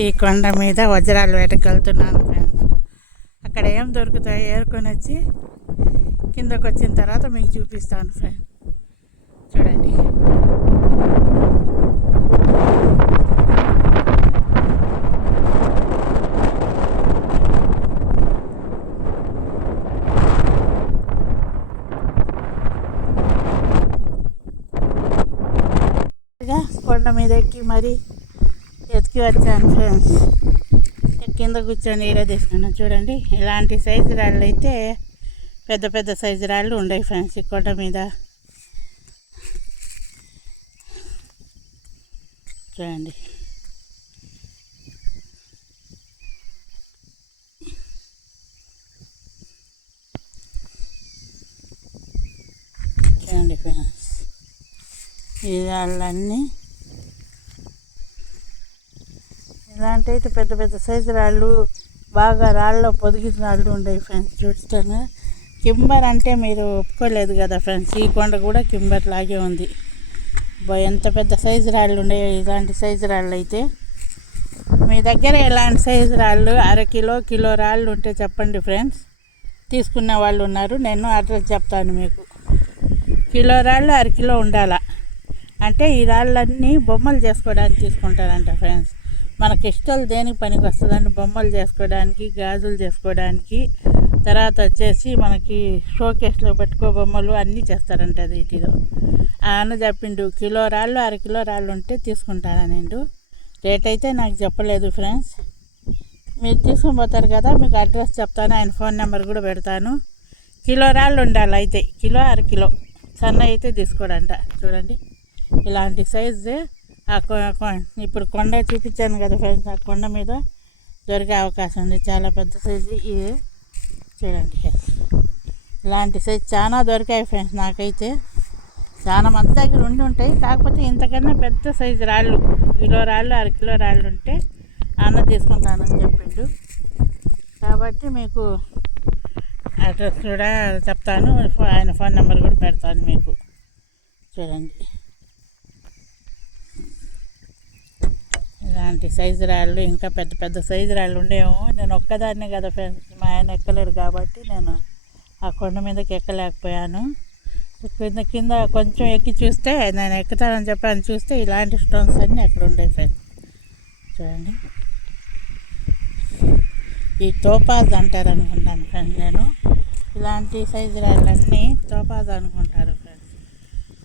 ఈ కొండ మీద వజ్రాలు వేటకు వెళ్తున్నాను ఫ్రెండ్స్. అక్కడ ఏం దొరుకుతాయి ఏరుకొని వచ్చి కిందకు వచ్చిన తర్వాత మీకు చూపిస్తాను ఫ్రెండ్స్. చూడండి, కొండ మీద ఎక్కి మరి ఎతికి వచ్చాను ఫ్రెండ్స్. కింద కూర్చొని ఈడ తీసుకున్నాను. చూడండి, ఇలాంటి సైజు రాళ్ళు అయితే పెద్ద పెద్ద సైజు రాళ్ళు ఉండవు ఫ్రెండ్స్ ఈ కొండ మీద. చూడండి, చూడండి ఫ్రెండ్స్, ఈ రాళ్ళన్నీ ఇలాంటి అయితే పెద్ద పెద్ద సైజు రాళ్ళు, బాగా రాళ్ళలో పొదిగిన రాళ్ళు ఉండేవి ఫ్రెండ్స్. చూస్తాను, కింబర్ అంటే మీరు ఒప్పుకోలేదు కదా ఫ్రెండ్స్, ఈ కొండ కూడా కింబర్ లాగే ఉంది. ఎంత పెద్ద సైజు రాళ్ళు ఉండేవి ఇలాంటి సైజు రాళ్ళు అయితే. మీ దగ్గర ఇలాంటి సైజు రాళ్ళు కిలో రాళ్ళు ఉంటే చెప్పండి ఫ్రెండ్స్. తీసుకునే వాళ్ళు ఉన్నారు, నేను అడ్రస్ చెప్తాను మీకు. కిలో రాళ్ళు కిలో ఉండాలా అంటే ఈ రాళ్ళన్నీ బొమ్మలు చేసుకోవడానికి తీసుకుంటారంట ఫ్రెండ్స్. మనకి ఇష్టాలు దేనికి పనికి వస్తుందంటే బొమ్మలు చేసుకోవడానికి, గాజులు చేసుకోవడానికి, తర్వాత వచ్చేసి మనకి షోకేస్లో పెట్టుకో బొమ్మలు అన్నీ చేస్తారంట వీటిలో. అన్న చెప్పిండు కిలో రాళ్ళు కిలో రాళ్ళు ఉంటే తీసుకుంటాను. రేట్ అయితే నాకు చెప్పలేదు ఫ్రెండ్స్. మీరు తీసుకొని పోతారు కదా, మీకు అడ్రస్ చెప్తాను, ఆయన ఫోన్ నెంబర్ కూడా పెడతాను. కిలో రాళ్ళు ఉండాలి అయితే, కిలో కిలో. సన్న అయితే తీసుకోడంట. చూడండి, ఇలాంటి సైజు ఇప్పుడు కొండ చూపించాను కదా ఫ్రెండ్స్, ఆ కొండ మీద దొరికే అవకాశం ఉంది. చాలా పెద్ద సైజు ఇది. చూడండి, ఇలాంటి సైజు చాలా దొరికాయి ఫ్రెండ్స్. నాకైతే చాలా మంది దగ్గర ఉండి ఉంటాయి, కాకపోతే ఇంతకన్నా పెద్ద సైజు రాళ్ళు, కిలో రాళ్ళు కిలో రాళ్ళు ఉంటే అన్న తీసుకుంటానని చెప్పిండు. కాబట్టి మీకు అడ్రస్ కూడా చెప్తాను, ఆయన ఫోన్ నెంబర్ కూడా పెడతాను మీకు. చూడండి, ఇలాంటి సైజు రాళ్ళు, ఇంకా పెద్ద పెద్ద సైజు రాళ్ళు ఉండేమో. నేను ఒక్కదాన్నే కదా ఫ్రెండ్స్, మా ఆయన ఎక్కలేరు కాబట్టి నేను ఆ కొండ మీదకి ఎక్కలేకపోయాను. కింద కొంచెం ఎక్కి చూస్తే, నేను ఎక్కుతానని చెప్పాను, చూస్తే ఇలాంటి స్టోన్స్ అన్నీ అక్కడ ఉండేవి ఫ్రెండ్స్. చూడండి, ఈ టోపాజ్ అంటారు అనుకుంటాను ఫ్రెండ్స్. నేను ఇలాంటి సైజు రాళ్ళన్నీ టోపాజ్ అనుకుంటారు ఫ్రెండ్స్,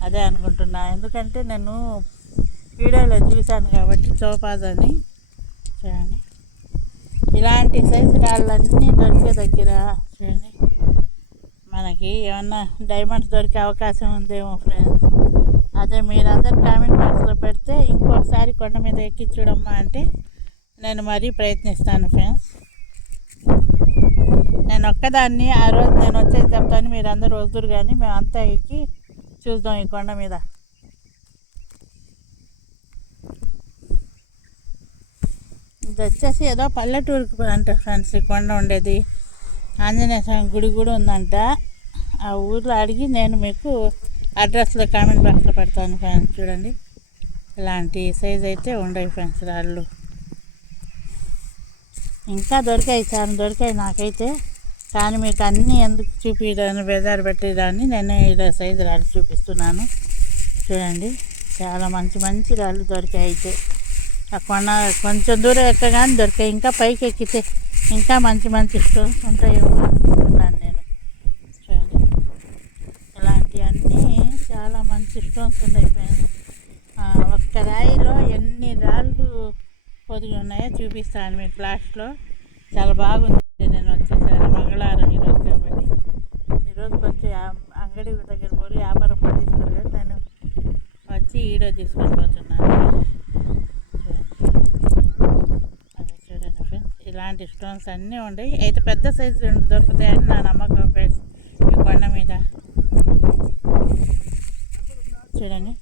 అదే అనుకుంటున్నా. ఎందుకంటే నేను వీడియోలో చూశాను కాబట్టి టోపాజ్ అని. చూడండి, ఇలాంటి సైజు రాళ్ళన్నీ దొరికే దగ్గర చూడండి, మనకి ఏమన్నా డైమండ్స్ దొరికే అవకాశం ఉందేమో ఫ్రెండ్స్. అదే మీరందరూ కామెంట్ బాక్స్లో పెడితే ఇంకోసారి కొండ మీద ఎక్కి చూడమ్మా అంటే నేను మరీ ప్రయత్నిస్తాను ఫ్రెండ్స్. నేను ఒక్కదాన్ని ఆ రోజు నేను వచ్చేసి చెప్తాను, మీరందరూ వద్దురు కానీ మేమంతా ఎక్కి చూద్దాం ఈ కొండ మీద. ఇది వచ్చేసి ఏదో పల్లెటూరుకు అంట ఫ్రెండ్స్ ఈ కొండ ఉండేది. ఆంజనేయ స్వామి గుడి కూడా ఉందంట. ఆ ఊర్లో అడిగి నేను మీకు అడ్రస్లో కామెంట్ బాక్స్లో పెడతాను ఫ్రెండ్స్. చూడండి, ఇలాంటి సైజ్ అయితే ఉండవు ఫ్రెండ్స్ రాళ్ళు. ఇంకా దొరికాయి, చాలా దొరికాయి నాకైతే. కానీ మీకు అన్నీ ఎందుకు చూపించడానికి బేజారు పెట్టేదాన్ని నేను ఇలా సైజు రాళ్ళు చూపిస్తున్నాను. చూడండి, చాలా మంచి మంచి రాళ్ళు దొరికాయి అయితే. ఆ కొండ కొంచెం దూరం ఎక్కగానే దొరికాయి. ఇంకా పైకి ఎక్కితే ఇంకా మంచి మంచి స్టోన్స్ ఉంటాయేమో అనుకుంటున్నాను నేను. చూడండి, ఇలాంటివన్నీ చాలా మంచి స్టోన్స్ ఉన్నాయి ఫ్రెండ్స్. ఒక్క రాయిలో ఎన్ని రాళ్ళు పొదిగి ఉన్నాయో చూపిస్తాను మీకు లాస్ట్లో. చాలా బాగుంది. నేను వచ్చేసాను మంగళవారం ఈరోజు కాబట్టి. ఈరోజు కొంచెం అంగడి దగ్గర పోయి వ్యాపారం పట్టించుకోరు కదా, నేను వచ్చి ఈడో తీసుకొని పోతున్నాను. అదే చూడండి ఫ్రెండ్స్, ఇలాంటి స్టోన్స్ అన్నీ ఉన్నాయి. అయితే పెద్ద సైజు దొరుకుతాయని నా నమ్మకం ఫ్రెండ్స్ ఈ కొండ మీద. చూడండి,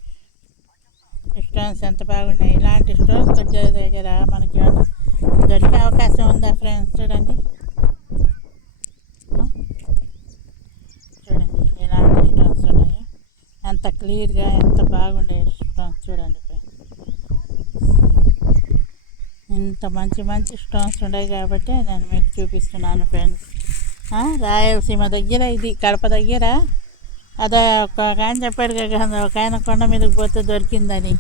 స్టోన్స్ ఎంత బాగున్నాయి. ఇలాంటి స్టోన్స్ దగ్గర మనకి దొరికే అవకాశం ఉందా ఫ్రెండ్స్? చూడండి, చూడండి ఇలాంటి స్టోన్స్ ఉన్నాయి. ఎంత క్లియర్గా ఎంత బాగుండే స్టోన్స్ చూడండి ఫ్రెండ్స్. ఇంత మంచి మంచి స్టోన్స్ ఉన్నాయి కాబట్టి నేను మీకు చూపిస్తున్నాను ఫ్రెండ్స్. రాయలసీమ దగ్గర ఇది కడప దగ్గర అదే ఒక ఆయన చెప్పాడు కదా, ఒక ఆయన కొండ మీదకి పోతే దొరికిందని.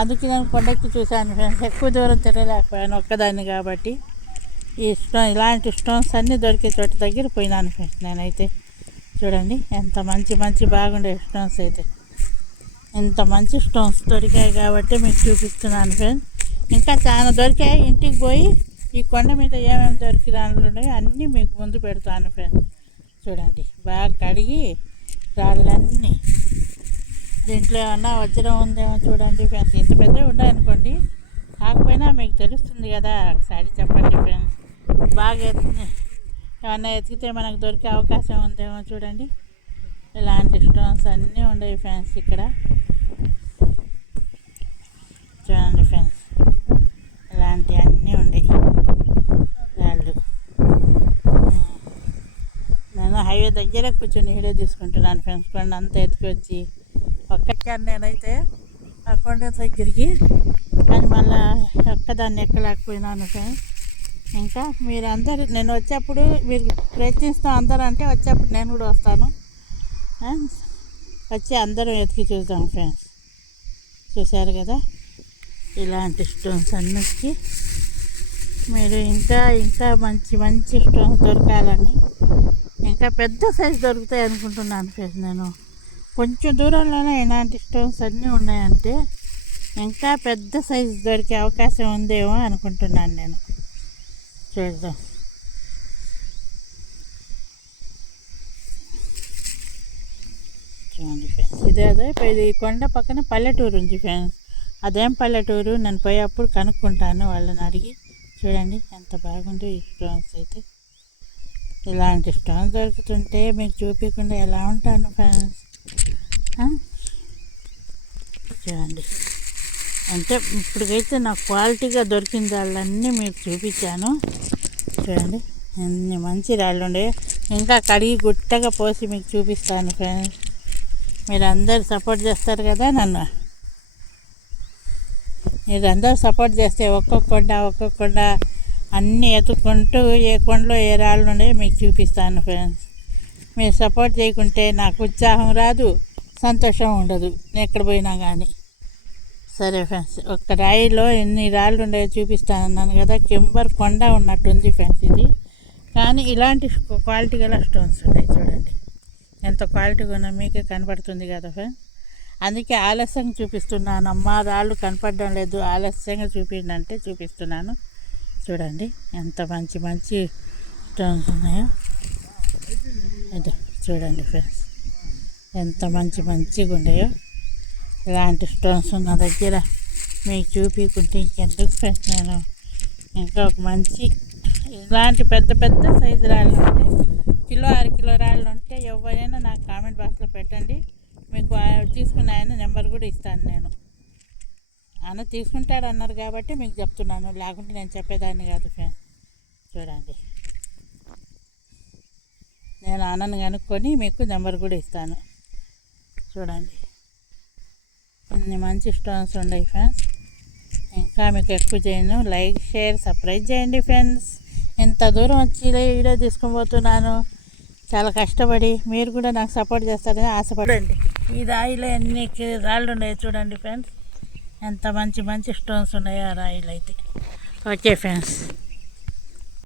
అందుకే నేను కొండెక్కి చూశాను ఫ్రెండ్స్. ఎక్కువ దూరం తిరగలేకపోయాను ఒక్కదాన్ని కాబట్టి. ఈ ఇలాంటి స్టోన్స్ అన్నీ దొరికే చోట దగ్గర పోయినాను ఫ్రెండ్స్ నేనైతే. చూడండి ఎంత మంచి మంచి బాగుండే స్టోన్స్ అయితే. ఇంత మంచి స్టోన్స్ దొరికాయి కాబట్టి మీకు చూపిస్తున్నాను ఫ్రెండ్స్. ఇంకా చాలా దొరికాయి. ఇంటికి పోయి ఈ కొండ మీద ఏమేమి దొరికి రాళ్ళు ఉన్నాయో అన్నీ మీకు ముందు పెడతాను ఫ్రెండ్స్. చూడండి బాగా కడిగి రాళ్ళన్నీ. దీంట్లో ఏమన్నా వజ్రం ఉందేమో చూడండి ఫ్రెండ్స్. ఇంత పెద్దవి ఉన్నాయనుకోండి, కాకపోయినా మీకు తెలుస్తుంది కదా, ఒకసారి చెప్పండి ఫ్రెండ్స్. బాగా ఏమన్నా ఎతికితే మనకు దొరికే అవకాశం ఉందేమో చూడండి. ఇలాంటి స్టోన్స్ అన్నీ ఉన్నాయి ఫ్రెండ్స్ ఇక్కడ. చూడండి ఫ్రెండ్స్, ఇలాంటివి అన్నీ ఉన్నాయి రాళ్ళు. నేను హైవే దగ్గర కూర్చొని వీడియో తీసుకుంటున్నాను ఫ్రెండ్స్. కొండ అంతా ఎత్తుకు వచ్చి ఒక్కసారి నేనైతే ఆ కొండ దగ్గరికి, కానీ మళ్ళీ ఒక్కదాన్ని ఎక్కలేకపోయినాను ఫ్రెండ్స్. ఇంకా మీరు అందరు నేను వచ్చేప్పుడు మీరు ప్రయత్నిస్తాం అందరూ అంటే వచ్చేప్పుడు నేను కూడా వస్తాను. వచ్చి అందరం ఎతికి చూద్దాం ఫ్రెండ్స్. చూశారు కదా ఇలాంటి స్టోన్స్ అన్నిటికీ. మీరు ఇంకా ఇంకా మంచి మంచి స్టోన్స్ దొరకాలని, ఇంకా పెద్ద సైజు దొరుకుతాయి అనుకుంటున్నాను ఫ్రెండ్స్. నేను కొంచెం దూరంలోనే ఇలాంటి స్టోన్స్ అన్నీ ఉన్నాయంటే ఇంకా పెద్ద సైజు దొరికే అవకాశం ఉందేమో అనుకుంటున్నాను నేను. చూద్దాం. చూడండి ఫ్రెండ్స్, ఇది కొండ పక్కన పల్లెటూరు ఉంది ఫ్రెండ్స్. అదేం పల్లెటూరు నేను పోయేప్పుడు కనుక్కుంటాను వాళ్ళని అడిగి. చూడండి ఎంత బాగుందో ఈ స్టోన్స్ అయితే. ఇలాంటి స్టోన్స్ దొరుకుతుంటే మీకు చూపించకుండా ఎలా ఉంటాను ఫ్రెండ్స్. చూడండి అంటే ఇప్పటికైతే నాకు క్వాలిటీగా దొరికిన రాళ్ళన్నీ మీకు చూపించాను. చూడండి ఎన్ని మంచి రాళ్ళు ఉండే. ఇంకా కడిగి గుట్టగా పోసి మీకు చూపిస్తాను ఫ్రెండ్స్. మీరు అందరు సపోర్ట్ చేస్తారు కదా నన్ను. మీరు అందరూ సపోర్ట్ చేస్తే ఒక్కొక్క అన్నీ ఎత్తుకుంటూ ఏ కొండలో ఏ రాళ్ళు ఉన్నాయో మీకు చూపిస్తాను ఫ్రెండ్స్. మీరు సపోర్ట్ చేయకుంటే నాకు ఉత్సాహం రాదు, సంతోషం ఉండదు ఎక్కడ పోయినా కానీ. సరే ఫ్రెండ్స్, ఒక్క రాయిలో ఎన్ని రాళ్ళు ఉన్నాయో చూపిస్తానన్నాను కదా. కింబర్ కొండ ఉన్నట్టుంది ఫ్రెండ్స్ ఇది. కానీ ఇలాంటి క్వాలిటీ గల స్టోన్స్ ఉన్నాయి. చూడండి ఎంత క్వాలిటీగా ఉన్నా మీకే కనపడుతుంది కదా ఫ్రెండ్స్. అందుకే ఆలస్యంగా చూపిస్తున్నాను. అమ్మ రాళ్ళు కనపడడం లేదు, ఆలస్యంగా చూపిండంటే చూపిస్తున్నాను. చూడండి ఎంత మంచి మంచి స్టోన్స్ ఉన్నాయో. అదే చూడండి ఫ్రెండ్స్ ఎంత మంచి మంచిగా ఉన్నాయో. ఇలాంటి స్టోన్స్ ఉన్న దగ్గర మీకు చూపించుకుంటే ఇంకెందుకు ఫ్రెండ్స్. నేను ఇంకా ఒక మంచి ఇలాంటి పెద్ద పెద్ద సైజు రాళ్ళు ఉంటే కిలో 1/2 కిలో రాళ్ళు ఉంటే ఎవరైనా నాకు కామెంట్ బాక్స్లో పెట్టండి. మీకు తీసుకున్న ఆయన నెంబర్ కూడా ఇస్తాను నేను. ఆయన తీసుకుంటాడు అన్నారు కాబట్టి మీకు చెప్తున్నాను, లేకుంటే నేను చెప్పేదాన్ని కాదు ఫ్రెండ్స్. చూడండి నేను ఆనంద్ కనుక్కొని మీకు నెంబర్ కూడా ఇస్తాను. చూడండి ఇన్ని మంచి స్టోన్స్ ఉన్నాయి ఫ్రెండ్స్. ఇంకా మీకు ఎక్కువ చేయను, లైక్ షేర్ సబ్స్క్రైబ్ చేయండి ఫ్రెండ్స్. ఇంత దూరం వచ్చి వీడియో తీసుకొని పోతున్నాను చాలా కష్టపడి. మీరు కూడా నాకు సపోర్ట్ చేస్తారని ఆశపడండి. ఈ రాయిలో ఎన్ని రాళ్ళు ఉన్నాయి చూడండి ఫ్రెండ్స్. ఎంత మంచి మంచి స్టోన్స్ ఉన్నాయో ఆ రాయిలు అయితే. Okay friends.